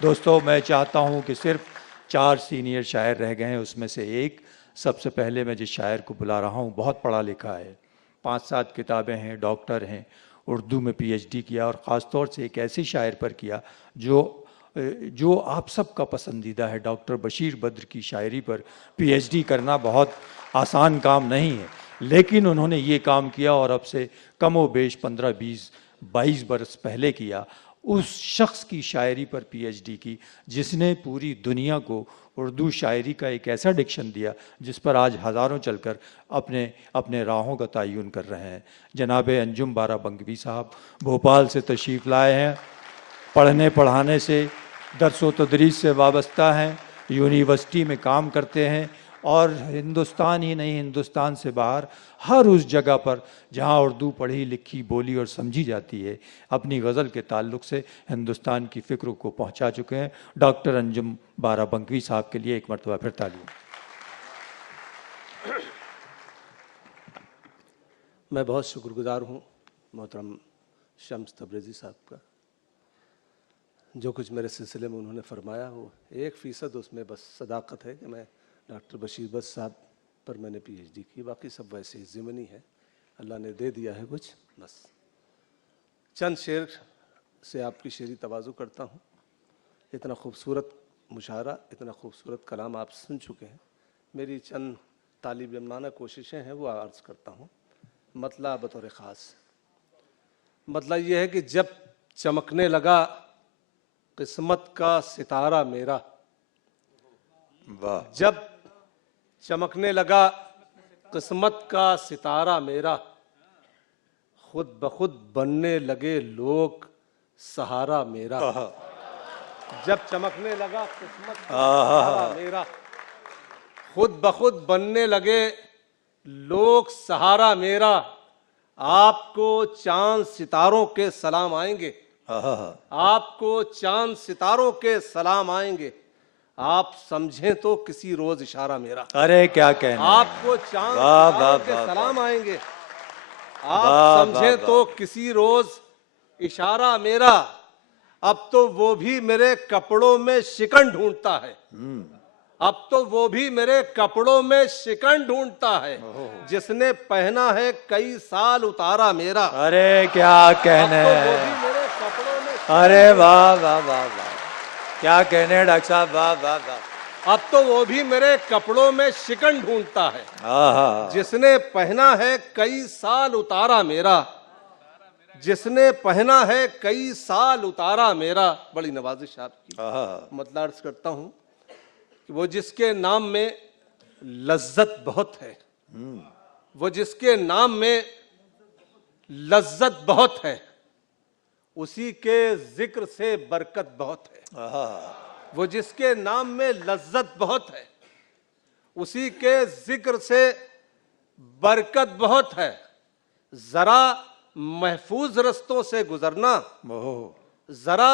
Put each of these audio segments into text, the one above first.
दोस्तों, मैं चाहता हूं कि सिर्फ 4 सीनियर शायर रह गए हैं, उसमें से एक सबसे पहले मैं जिस शायर को बुला रहा हूं बहुत पढ़ा लिखा है, 5-7 किताबें हैं, डॉक्टर हैं, उर्दू में पीएचडी किया और ख़ास तौर से एक ऐसी शायर पर किया जो आप सबका पसंदीदा है। डॉक्टर बशीर बद्र की शायरी पर पीएचडी करना बहुत आसान काम नहीं है, लेकिन उन्होंने ये काम किया और अब से कमोबेश 15, 20, 22 बरस पहले किया। उस शख्स की शायरी पर पीएचडी की जिसने पूरी दुनिया को उर्दू शायरी का एक ऐसा डिक्शन दिया जिस पर आज हज़ारों चलकर अपने अपने राहों का तयन कर रहे हैं। जनाब अंजुम बारा बंगवी साहब भोपाल से तशरीफ़ लाए हैं, पढ़ने पढ़ाने से, दरस व तदरीस से वाबस्ता हैं, यूनिवर्सिटी में काम करते हैं और हिंदुस्तान ही नहीं, हिंदुस्तान से बाहर हर उस जगह पर जहाँ उर्दू पढ़ी लिखी बोली और समझी जाती है, अपनी गज़ल के ताल्लुक़ से हिंदुस्तान की फ़िक्र को पहुँचा चुके हैं। डॉक्टर अंजुम बारा बंगवी साहब के लिए एक मरतबा फिर तालीम। मैं बहुत शुक्रगुजार हूँ मोहतरम शम्स तबरेज़ी साहब का। जो कुछ मेरे सिलसिले में उन्होंने फरमाया वो 1% उसमें बस सदाकत है कि मैं डॉक्टर बशीर बद्र साहब पर मैंने पीएचडी की, बाकी सब वैसे ही ज़िमनी है, अल्लाह ने दे दिया है कुछ। बस चंद शेर से आपकी शेरी तवाज़ु करता हूँ। इतना खूबसूरत मुशायरा, इतना खूबसूरत कलाम आप सुन चुके हैं। मेरी चंद तालिब इल्माना कोशिशें हैं वो अर्ज़ करता हूँ। मतला बतौर ख़ास मतलब ये है कि जब चमकने लगा किस्मत का सितारा मेरा, वाह, जब चमकने लगा किस्मत का सितारा मेरा, खुद ब खुद बनने लगे लोग सहारा मेरा। जब चमकने लगा किस्मत का सितारा मेरा, खुद ब खुद बनने लगे लोग सहारा मेरा। आपको चांद सितारों के सलाम आएंगे, आपको चांद सितारों के सलाम आएंगे, आप समझें तो किसी रोज इशारा मेरा। अरे क्या कहना, आपको चांद सितारों के सलाम आएंगे, आप समझें तो किसी रोज इशारा मेरा। अब तो वो भी मेरे कपड़ों में शिकन ढूंढता है, अब तो वो भी मेरे कपड़ों में शिकन ढूंढता है, जिसने पहना है कई साल उतारा मेरा। अरे क्या कहने, अब तो वो भी मेरे कपड़ों में, अरे वाह वाह वाह वाह, क्या कहने डॉक्टर साहब, वाह वाह वाह। अब तो वो भी मेरे कपड़ों में शिकन ढूंढता है, जिसने पहना है कई साल उतारा मेरा, जिसने पहना है कई साल उतारा मेरा। बड़ी नवाजिश आपकी। मतलब अर्ज करता हूं कि वो जिसके नाम में लज्जत बहुत है, वो जिसके नाम में लज्जत बहुत है, उसी के जिक्र से बरकत बहुत है। वो जिसके नाम में लज्जत बहुत है, उसी के जिक्र से बरकत बहुत है। जरा महफूज रस्तों से गुजरना, जरा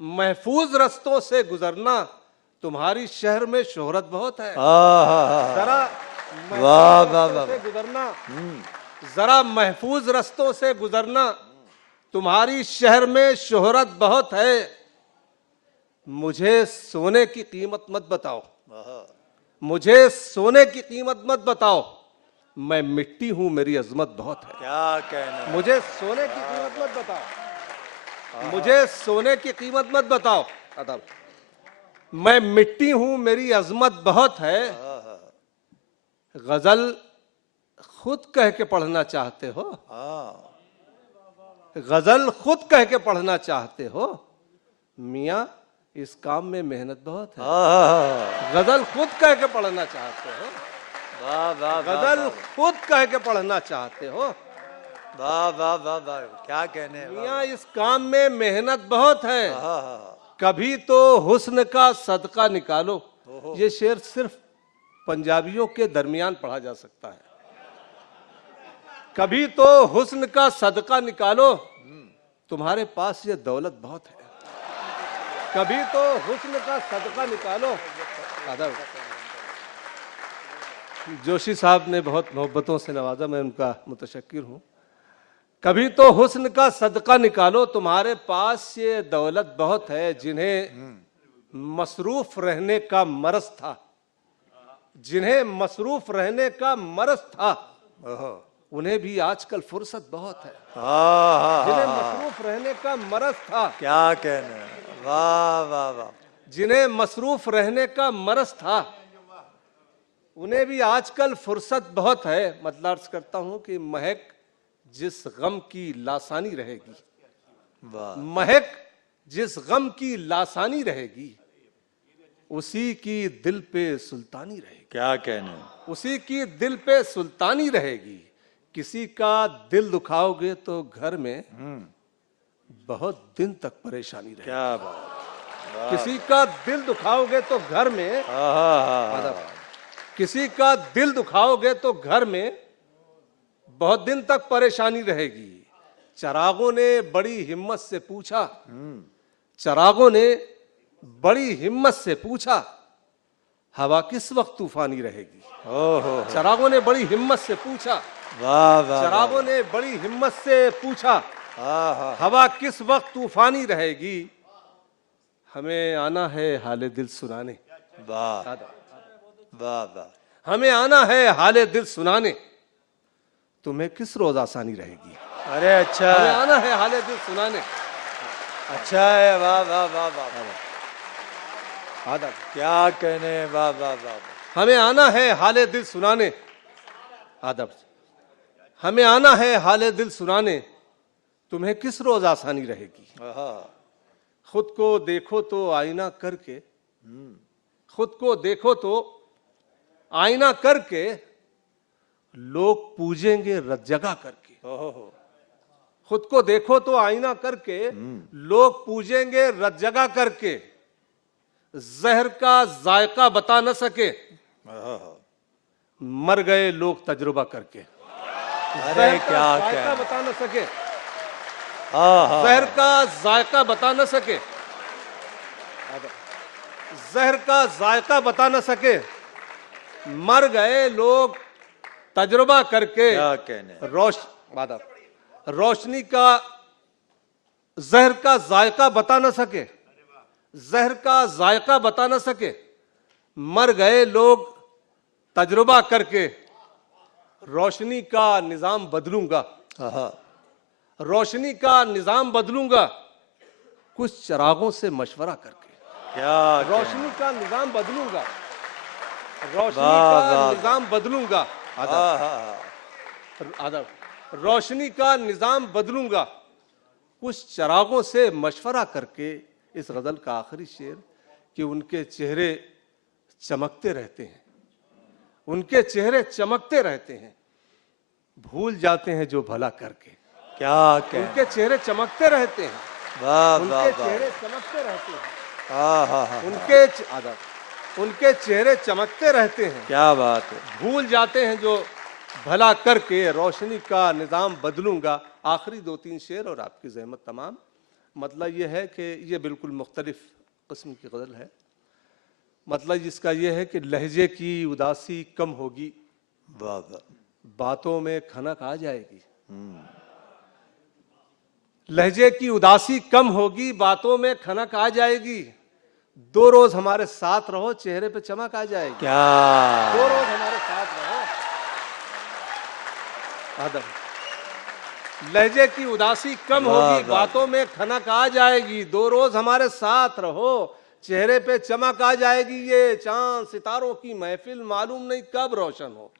महफूज रस्तों से गुजरना, तुम्हारी शहर में शोहरत बहुत है। जरा महफूज से गुजरना, जरा महफूज रस्तों से गुजरना, तुम्हारी शहर में शोहरत बहुत है। मुझे सोने की कीमत मत बताओ, मुझे सोने की कीमत मत बताओ, मैं मिट्टी हूं मेरी अजमत बहुत है। क्या कहना, मुझे सोने की कीमत मत बताओ, मुझे सोने की कीमत मत बताओ, अदब, मैं मिट्टी हूं मेरी अजमत बहुत है। गजल खुद कह के पढ़ना चाहते हो, गजल खुद कह के पढ़ना चाहते हो, मियाँ इस काम में मेहनत बहुत है। गजल खुद कह के पढ़ना चाहते हो, गजल खुद कह के पढ़ना चाहते हो, वाह वाह वाह वाह, क्या कहने, मियाँ इस काम में मेहनत बहुत है। कभी तो हुस्न का सदका निकालो। ये शेर सिर्फ पंजाबियों के दरमियान पढ़ा जा सकता है। कभी तो हुस्न का सदका निकालो, तुम्हारे पास ये दौलत बहुत है। कभी तो हुस्न का सदका निकालो। जोशी साहब ने बहुत मोहब्बतों से नवाजा, मैं उनका मुतशक्किर हूँ। कभी तो हुस्न का सदका निकालो, तुम्हारे पास ये दौलत बहुत है, जिन्हें मसरूफ रहने का मरज था, जिन्हें मसरूफ रहने का मरज था, उन्हें भी आजकल फुर्सत बहुत है। जिन्हें मसरूफ रहने का मरज था, क्या कहना है, वाह वाह वाह। जिन्हें मसरूफ रहने का मरज था, उन्हें भी आजकल फुर्सत बहुत है। मतलब अर्ज करता हूं कि महक जिस गम की लासानी रहेगी, महक जिस गम की लासानी रहेगी, उसी की दिल पे सुल्तानी रहेगी। क्या कहना, उसी की दिल पे सुल्तानी रहेगी। किसी का दिल दुखाओगे तो घर में बहुत दिन तक परेशानी रहेगी। क्या बात। किसी का दिल दुखाओगे तो घर में, किसी का दिल दुखाओगे तो घर में बहुत दिन तक परेशानी रहेगी। चरागों ने बड़ी हिम्मत से पूछा, चरागों ने बड़ी हिम्मत से पूछा, हवा किस वक्त तूफानी रहेगी। चरागों ने बड़ी हिम्मत से पूछा, वाह वाह। चरागों ने बड़ी हिम्मत से पूछा, हवा किस वक्त तूफानी रहेगी। हमें आना है हाले दिल सुनाने, वाह वाह वाह। हमें आना है हाले दिल सुनाने, तुम्हें किस रोज आसानी रहेगी। अरे अच्छा, हमें आना है हाले दिल सुनाने। अच्छा है, वाह वाह वाह वाह। आदब, क्या कहने, वाह वाह वाह। हमें आना है हाले दिल सुनाने, आदब, हमें आना है हाले दिल सुनाने, तुम्हें किस रोज आसानी रहेगी। खुद को देखो तो आईना करके, खुद को देखो तो आईना करके, लोग पूजेंगे रत जगह करके। खुद को देखो तो आईना करके, लोग पूजेंगे रत जगह करके। जहर का जायका बता न सके, मर गए लोग तजुर्बा करके। अरे क्या जायका बता न सके, जहर का जायका बता न सके, जहर का जायका बता न सके, मर गए लोग तजुर्बा करके। क्या कहने, रोशनी का जहर का जायका बता न सके, जहर का जायका बता न सके, मर गए लोग तजुर्बा करके। रोशनी का निजाम बदलूंगा, रोशनी का निजाम बदलूंगा, कुछ चरागों से मशवरा करके। क्या रोशनी का निजाम बदलूंगा, रोशनी का निजाम बदलूंगा। आदब, रोशनी का निजाम बदलूंगा, कुछ चरागों से मशवरा करके। इस गजल का आखिरी शेर कि उनके चेहरे चमकते रहते हैं, उनके चेहरे चमकते रहते हैं, भूल जाते हैं जो भला करके। क्या उनके चेहरे चमकते रहते हैं, उनके चेहरे चमकते रहते हैं, उनके चेहरे चमकते रहते हैं। क्या बात है। भूल जाते हैं जो भला करके, रोशनी का निजाम बदलूंगा। आखिरी 2-3 शेर और आपकी जहमत तमाम। मतलब यह है कि यह बिल्कुल मुख्तलिफ किस्म की गज़ल है। मतलब इसका यह है कि लहजे की उदासी कम होगी, बातों में खनक आ जाएगी। लहजे की उदासी कम होगी, बातों में खनक आ जाएगी। 2 रोज हमारे साथ रहो, चेहरे पे चमक आ जाएगी। क्या 2 रोज हमारे साथ रहो। आदम, लहजे की उदासी कम होगी, बातों में खनक आ जाएगी। 2 रोज हमारे साथ रहो, चेहरे पे चमक आ जाएगी। ये चांद सितारों की महफिल मालूम नहीं कब रोशन हो,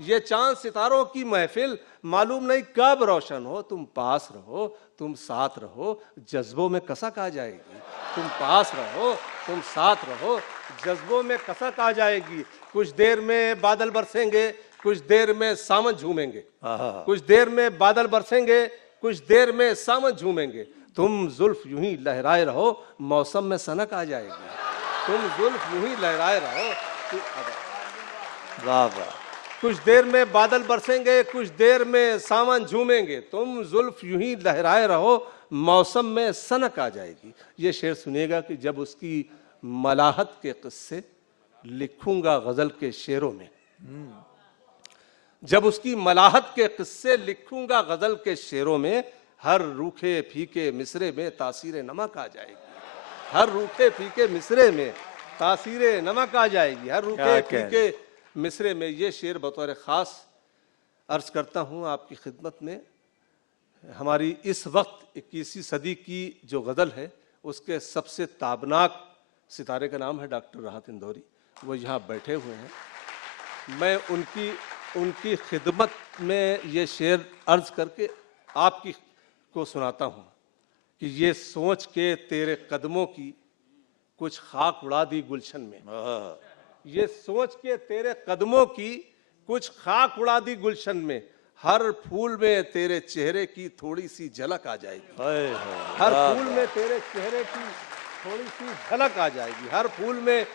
ये चांद सितारों की महफिल मालूम नहीं कब रोशन हो। तुम पास रहो, तुम साथ रहो, जज्बों में कसक आ जाएगी। तुम पास रहो, तुम साथ रहो, जज्बों में कसक आ जाएगी। कुछ देर में बादल बरसेंगे, कुछ देर में सावन झूमेंगे। कुछ देर में बादल बरसेंगे, कुछ देर में सावन झूमेंगे। तुम जुल्फ यूं ही लहराए रहो, मौसम में सनक आ जाएगी। तुम जुल्फ यूं ही लहराए रहो। वाह वाह। कुछ देर में बादल बरसेंगे, कुछ देर में सावन झूमेंगे। तुम जुल्फ यूं ही लहराए रहो, मौसम में सनक आ जाएगी। ये शेर सुनिएगा कि जब उसकी मलाहत के किस्से लिखूंगा गजल के शेरों में, जब उसकी मलाहत के किस्से लिखूंगा गजल के शेरों में, हर रूखे फीके मिसरे में तासीर नमक आ जाएगी। हर रूखे फीके मिसरे में तासीरे नमक आ जाएगी, हर रूखे फीके मिसरे में। ये शेर बतौर ख़ास अर्ज करता हूँ आपकी खिदमत में। हमारी इस वक्त 21वीं सदी की जो गज़ल है उसके सबसे ताबनाक सितारे का नाम है डॉक्टर राहत इंदौरी। वो यहाँ बैठे हुए हैं। मैं उनकी खिदमत में ये शेर अर्ज करके आपकी को सुनाता हूँ कि ये सोच के तेरे कदमों की कुछ खाक उड़ा दी गुलशन में। ये सोच के तेरे कदमों की कुछ खाक उड़ा दी गुलशन में, हर फूल में तेरे चेहरे की थोड़ी सी झलक आ जाएगी। हर फूल में तेरे चेहरे की थोड़ी सी झलक आ जाएगी। हर फूल में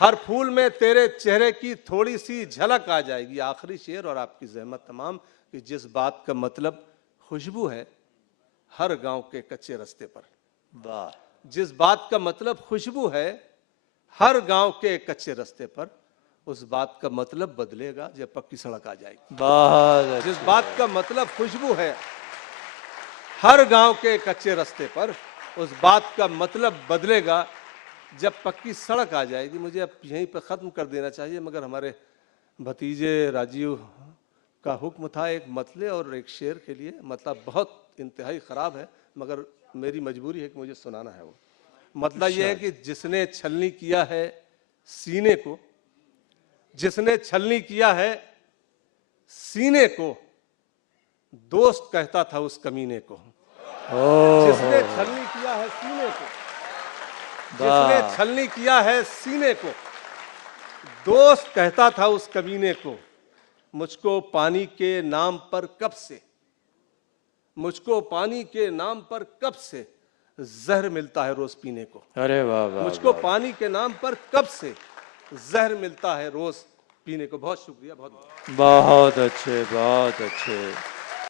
हर फूल में तेरे चेहरे की थोड़ी सी झलक आ जाएगी। आखिरी शेर और आपकी ज़हमत तमाम कि जिस बात का मतलब खुशबू है हर गांव के कच्चे रास्ते पर। वाह! जिस बात का मतलब खुशबू है हर गांव के कच्चे रास्ते पर, उस बात का मतलब बदलेगा जब पक्की सड़क आ जाएगी। बहुत जिस बात का मतलब खुशबू है हर गांव के कच्चे रास्ते पर, उस बात का मतलब बदलेगा जब पक्की सड़क आ जाएगी। मुझे अब यहीं पर ख़त्म कर देना चाहिए, मगर हमारे भतीजे राजीव का हुक्म था एक मतले और एक शेर के लिए। मतलब बहुत इंतहाई ख़राब है, मगर मेरी मजबूरी है कि मुझे सुनाना है। वो मतलब ये है कि जिसने छलनी किया है सीने को, जिसने छलनी किया है सीने को, दोस्त कहता था उस कमीने को। जिसने छलनी किया है सीने को, जिसने छलनी किया है सीने को, दोस्त कहता था उस कमीने को। मुझको पानी के नाम पर कब से, मुझको पानी के नाम पर कब से जहर मिलता है रोज पीने को। अरे वाह वाह! मुझको पानी के नाम पर कब से जहर मिलता है रोज पीने को। बहुत शुक्रिया। बहुत अच्छे, बहुत अच्छे।